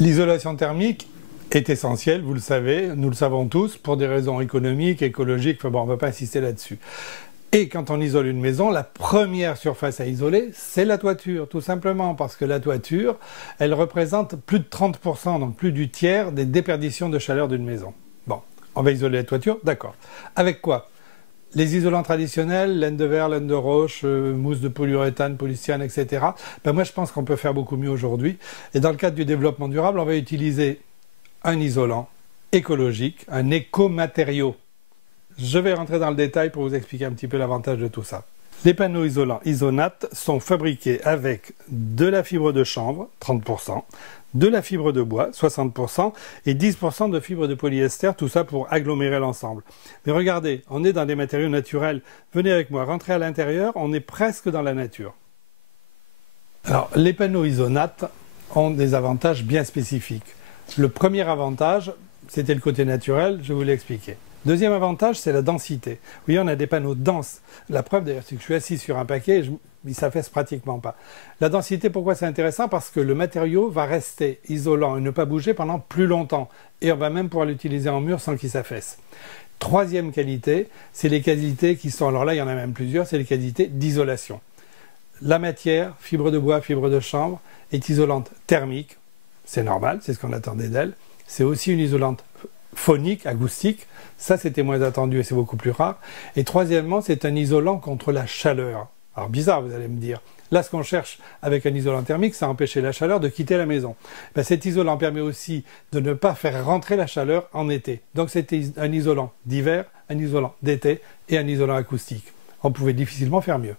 L'isolation thermique est essentielle, vous le savez, nous le savons tous, pour des raisons économiques, écologiques, enfin bon, on ne va pas insister là-dessus. Et quand on isole une maison, la première surface à isoler, c'est la toiture, tout simplement, parce que la toiture, elle représente plus de 30%, donc plus du tiers des déperditions de chaleur d'une maison. Bon, on va isoler la toiture, d'accord. Avec quoi? Les isolants traditionnels, laine de verre, laine de roche, mousse de polyuréthane, polystyrène, etc. Ben moi, je pense qu'on peut faire beaucoup mieux aujourd'hui. Et dans le cadre du développement durable, on va utiliser un isolant écologique, un écomatériau. Je vais rentrer dans le détail pour vous expliquer un petit peu l'avantage de tout ça. Les panneaux isolants Isonat sont fabriqués avec de la fibre de chanvre, 30%, de la fibre de bois, 60%, et 10% de fibre de polyester, tout ça pour agglomérer l'ensemble. Mais regardez, on est dans des matériaux naturels. Venez avec moi, rentrez à l'intérieur, on est presque dans la nature. Alors, les panneaux Isonat ont des avantages bien spécifiques. Le premier avantage, c'était le côté naturel, je vais vous l'expliquer. Deuxième avantage, c'est la densité. Vous voyez, on a des panneaux denses. La preuve d'ailleurs, c'est que je suis assis sur un paquet et il ne s'affaisse pratiquement pas. La densité, pourquoi c'est intéressant? Parce que le matériau va rester isolant et ne pas bouger pendant plus longtemps. Et on va même pouvoir l'utiliser en mur sans qu'il s'affaisse. Troisième qualité, c'est les qualités qui sont, alors là il y en a même plusieurs, c'est les qualités d'isolation. La matière, fibre de bois, fibre de chanvre, est isolante thermique. C'est normal, c'est ce qu'on attendait d'elle. C'est aussi une isolante phonique, acoustique, ça c'était moins attendu et c'est beaucoup plus rare. Et troisièmement, c'est un isolant contre la chaleur. Alors bizarre, vous allez me dire. Là, ce qu'on cherche avec un isolant thermique, c'est empêcher la chaleur de quitter la maison. Ben, cet isolant permet aussi de ne pas faire rentrer la chaleur en été. Donc c'est un isolant d'hiver, un isolant d'été et un isolant acoustique. On pouvait difficilement faire mieux.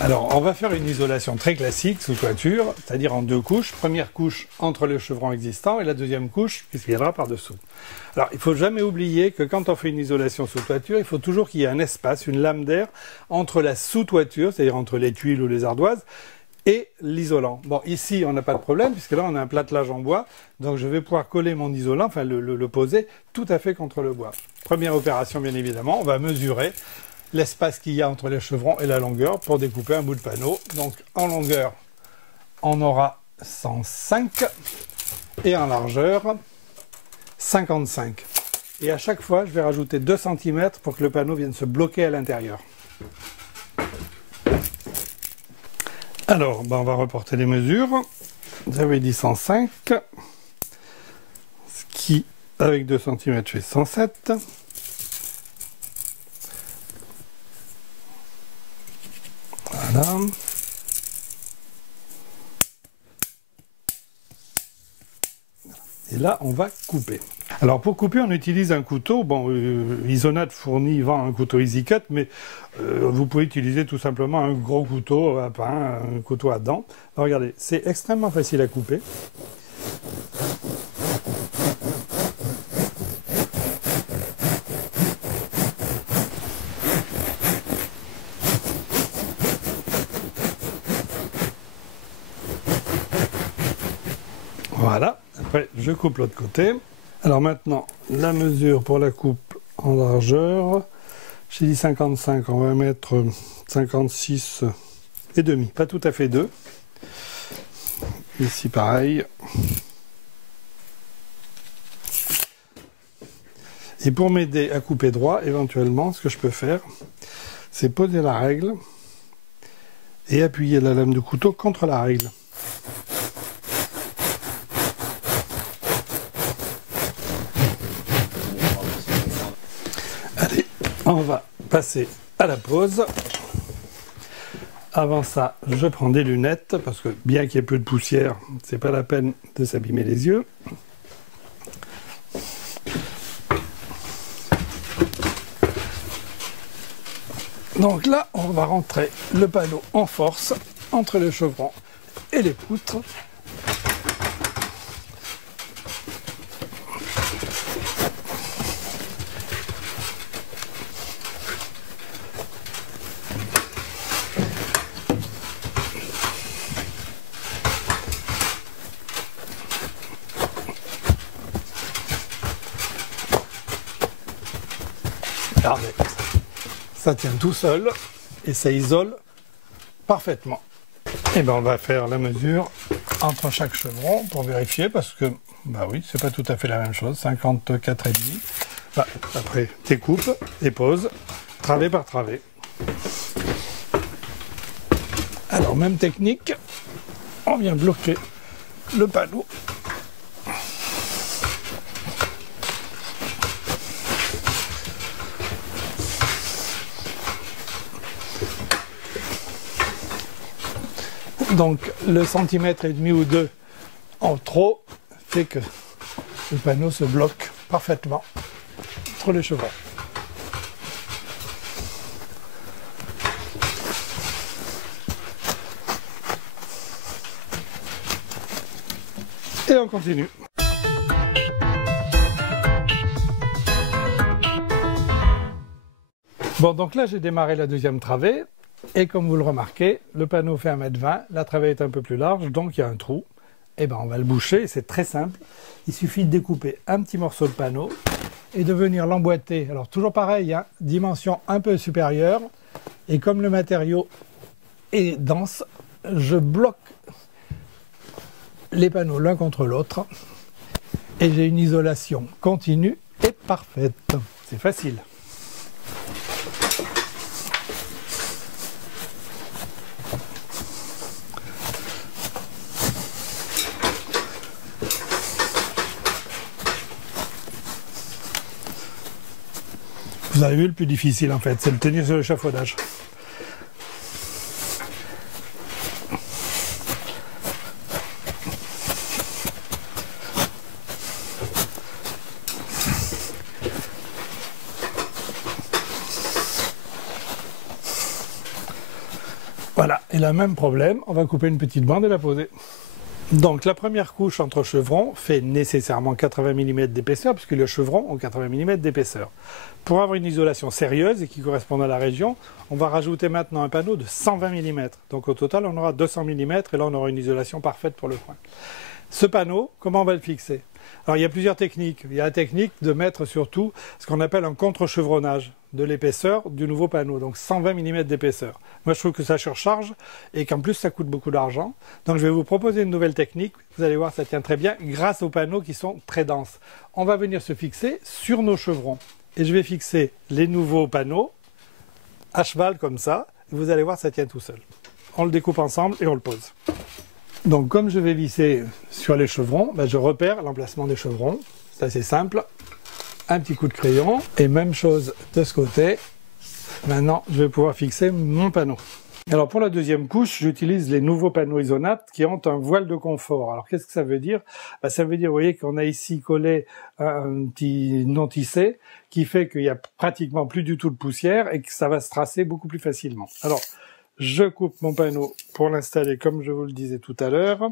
Alors, on va faire une isolation très classique sous toiture, c'est-à-dire en deux couches. Première couche entre le chevron existant et la deuxième couche qui viendra par-dessous. Alors, il ne faut jamais oublier que quand on fait une isolation sous toiture, il faut toujours qu'il y ait un espace, une lame d'air entre la sous-toiture, c'est-à-dire entre les tuiles ou les ardoises, et l'isolant. Bon, ici, on n'a pas de problème, puisque là, on a un platelage en bois, donc je vais pouvoir coller mon isolant, enfin le poser tout à fait contre le bois. Première opération, bien évidemment, on va mesurer l'espace qu'il y a entre les chevrons et la longueur pour découper un bout de panneau. Donc en longueur, on aura 105 et en largeur, 55. Et à chaque fois, je vais rajouter 2 cm pour que le panneau vienne se bloquer à l'intérieur. Alors, on va reporter les mesures. J'avais dit 105, ce qui, avec 2 cm, fait 107. Voilà. Et là, on va couper. Alors pour couper, on utilise un couteau. Bon, Isonat vend un couteau EasyCut, mais vous pouvez utiliser tout simplement un gros couteau à pain, un couteau à dents. Alors, regardez, c'est extrêmement facile à couper. Voilà, après je coupe l'autre côté. Alors maintenant, la mesure pour la coupe en largeur, j'ai dit 55, on va mettre 56 et demi, pas tout à fait 2. Ici pareil. Et pour m'aider à couper droit, éventuellement, ce que je peux faire, c'est poser la règle et appuyer la lame de couteau contre la règle. Allez, on va passer à la pause. Avant ça, je prends des lunettes, parce que bien qu'il y ait peu de poussière, c'est pas la peine de s'abîmer les yeux. Donc là, on va rentrer le panneau en force entre le chevron et les poutres. Regardez, ça tient tout seul et ça isole parfaitement. Et bien on va faire la mesure entre chaque chevron pour vérifier parce que, bah oui, c'est pas tout à fait la même chose, 54,5. Bah, après, découpe, dépose, travée par travée. Alors, même technique, on vient bloquer le panneau. Donc le centimètre et demi ou deux en trop fait que le panneau se bloque parfaitement entre les chevrons. Et on continue. Bon, donc là j'ai démarré la deuxième travée. Et comme vous le remarquez, le panneau fait 1,20 m, la travée est un peu plus large, donc il y a un trou. Et ben on va le boucher, c'est très simple. Il suffit de découper un petit morceau de panneau et de venir l'emboîter. Alors toujours pareil, hein, dimension un peu supérieure. Et comme le matériau est dense, je bloque les panneaux l'un contre l'autre. Et j'ai une isolation continue et parfaite. C'est facile. Vous avez vu, le plus difficile en fait, c'est de tenir sur l'échafaudage. Voilà, et le même problème, on va couper une petite bande et la poser. Donc la première couche entre chevrons fait nécessairement 80 mm d'épaisseur, puisque les chevrons ont 80 mm d'épaisseur. Pour avoir une isolation sérieuse et qui corresponde à la région, on va rajouter maintenant un panneau de 120 mm. Donc au total, on aura 200 mm et là on aura une isolation parfaite pour le coin. Ce panneau, comment on va le fixer? Alors il y a plusieurs techniques. Il y a la technique de mettre surtout ce qu'on appelle un contre-chevronnage de l'épaisseur du nouveau panneau, donc 120 mm d'épaisseur. Moi je trouve que ça surcharge et qu'en plus ça coûte beaucoup d'argent. Donc je vais vous proposer une nouvelle technique, vous allez voir ça tient très bien grâce aux panneaux qui sont très denses. On va venir se fixer sur nos chevrons et je vais fixer les nouveaux panneaux à cheval comme ça, et vous allez voir ça tient tout seul. On le découpe ensemble et on le pose. Donc comme je vais visser sur les chevrons, je repère l'emplacement des chevrons, c'est assez simple. Un petit coup de crayon et même chose de ce côté. Maintenant je vais pouvoir fixer mon panneau. Alors pour la deuxième couche, j'utilise les nouveaux panneaux Isonat qui ont un voile de confort. Alors qu'est-ce que ça veut dire? Ça veut dire, vous voyez, qu'on a ici collé un petit non tissé qui fait qu'il n'y a pratiquement plus du tout de poussière et que ça va se tracer beaucoup plus facilement. Alors je coupe mon panneau pour l'installer comme je vous le disais tout à l'heure.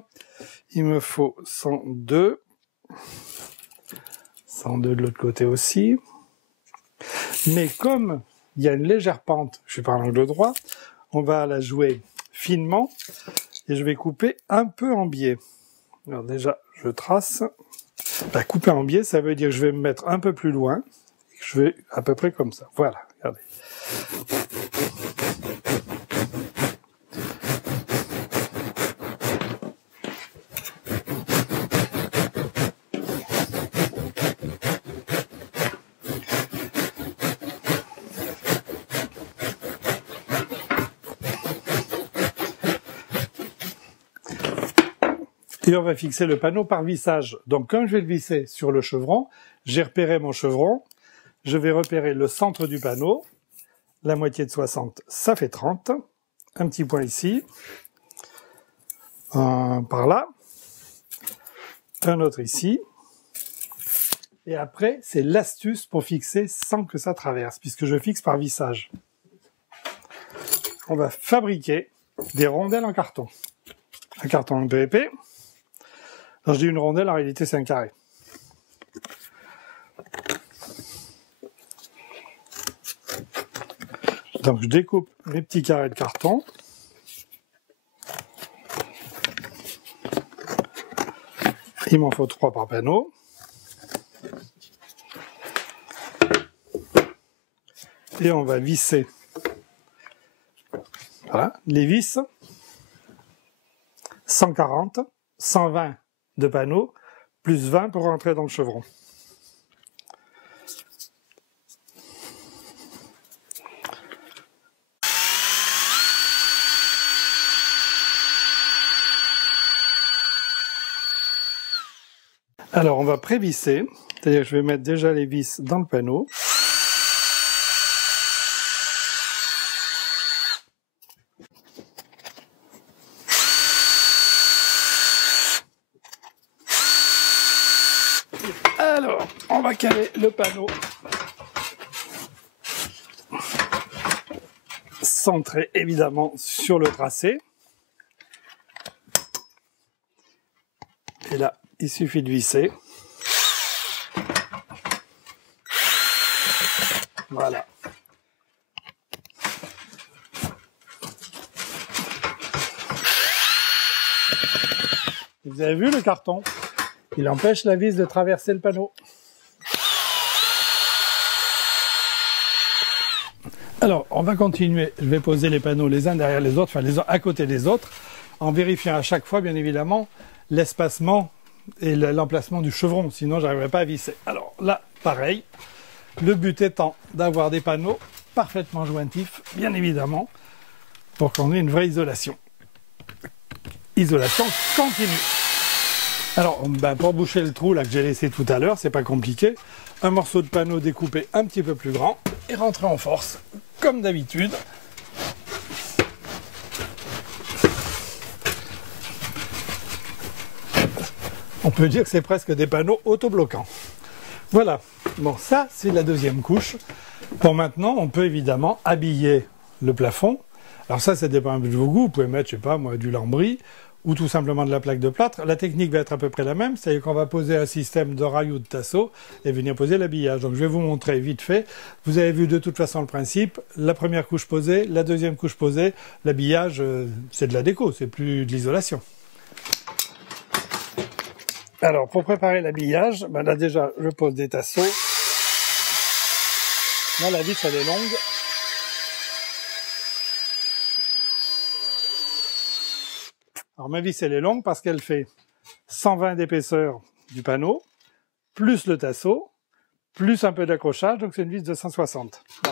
Il me faut 102. 102 de l'autre côté aussi. Mais comme il y a une légère pente, je suis par l'angle droit, on va la jouer finement et je vais couper un peu en biais. Alors déjà, je trace. Couper en biais, ça veut dire que je vais me mettre un peu plus loin. Je vais à peu près comme ça. Voilà, regardez. Et on va fixer le panneau par vissage. Donc comme je vais le visser sur le chevron, j'ai repéré mon chevron, je vais repérer le centre du panneau, la moitié de 60, ça fait 30, un petit point ici, un par là, un autre ici, et après c'est l'astuce pour fixer sans que ça traverse, puisque je fixe par vissage. On va fabriquer des rondelles en carton. Un carton un peu épais. Quand je dis une rondelle, en réalité, c'est un carré. Donc, je découpe mes petits carrés de carton. Il m'en faut 3 par panneau. Et on va visser. Voilà, les vis. 140. 120 de panneau, plus 20 pour rentrer dans le chevron. Alors on va prévisser, c'est-à-dire que je vais mettre déjà les vis dans le panneau. Alors, on va caler le panneau centré évidemment sur le tracé. Et là, il suffit de visser. Voilà. Vous avez vu le carton? Il empêche la vis de traverser le panneau. Alors, on va continuer. Je vais poser les panneaux les uns derrière les autres, enfin les uns à côté des autres, en vérifiant à chaque fois, bien évidemment, l'espacement et l'emplacement du chevron. Sinon, je n'arriverai pas à visser. Alors là, pareil. Le but étant d'avoir des panneaux parfaitement jointifs, bien évidemment, pour qu'on ait une vraie isolation. Isolation continue. Alors, pour boucher le trou là que j'ai laissé tout à l'heure, c'est pas compliqué. Un morceau de panneau découpé un petit peu plus grand et rentrer en force, comme d'habitude. On peut dire que c'est presque des panneaux autobloquants. Voilà. Bon, ça, c'est la deuxième couche. Pour maintenant, on peut évidemment habiller le plafond. Alors ça dépend un peu de vos goûts. Vous pouvez mettre, je sais pas moi, du lambris ou tout simplement de la plaque de plâtre. La technique va être à peu près la même, c'est-à-dire qu'on va poser un système de rails ou de tasseaux et venir poser l'habillage. Donc je vais vous montrer vite fait. Vous avez vu de toute façon le principe. La première couche posée, la deuxième couche posée. L'habillage, c'est de la déco, c'est plus de l'isolation. Alors, pour préparer l'habillage, là déjà, je pose des tasseaux. Là, la vis, elle est longue. Alors, ma vis, elle est longue parce qu'elle fait 120 d'épaisseur du panneau, plus le tasseau, plus un peu d'accrochage, donc c'est une vis de 160. Bon.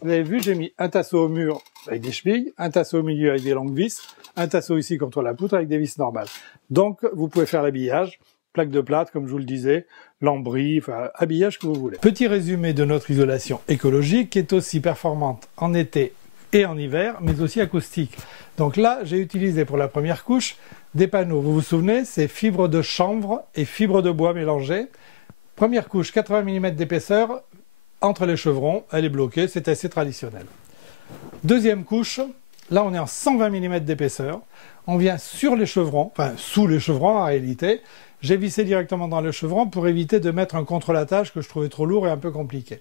Vous avez vu, j'ai mis un tasseau au mur avec des chevilles, un tasseau au milieu avec des longues vis, un tasseau ici contre la poutre avec des vis normales. Donc, vous pouvez faire l'habillage. Plaque de plâtre, comme je vous le disais, lambris, enfin, habillage que vous voulez. Petit résumé de notre isolation écologique qui est aussi performante en été et en hiver, mais aussi acoustique. Donc là, j'ai utilisé pour la première couche des panneaux. Vous vous souvenez, c'est fibres de chanvre et fibres de bois mélangées. Première couche, 80 mm d'épaisseur entre les chevrons, elle est bloquée, c'est assez traditionnel. Deuxième couche, là on est en 120 mm d'épaisseur. On vient sur les chevrons, enfin sous les chevrons en réalité. J'ai vissé directement dans le chevron pour éviter de mettre un contre-lattage que je trouvais trop lourd et un peu compliqué.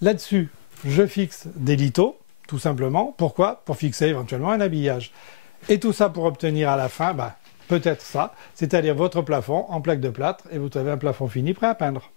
Là-dessus, je fixe des lithos, tout simplement. Pourquoi? Pour fixer éventuellement un habillage. Et tout ça pour obtenir à la fin, peut-être ça, c'est-à-dire votre plafond en plaque de plâtre et vous avez un plafond fini prêt à peindre.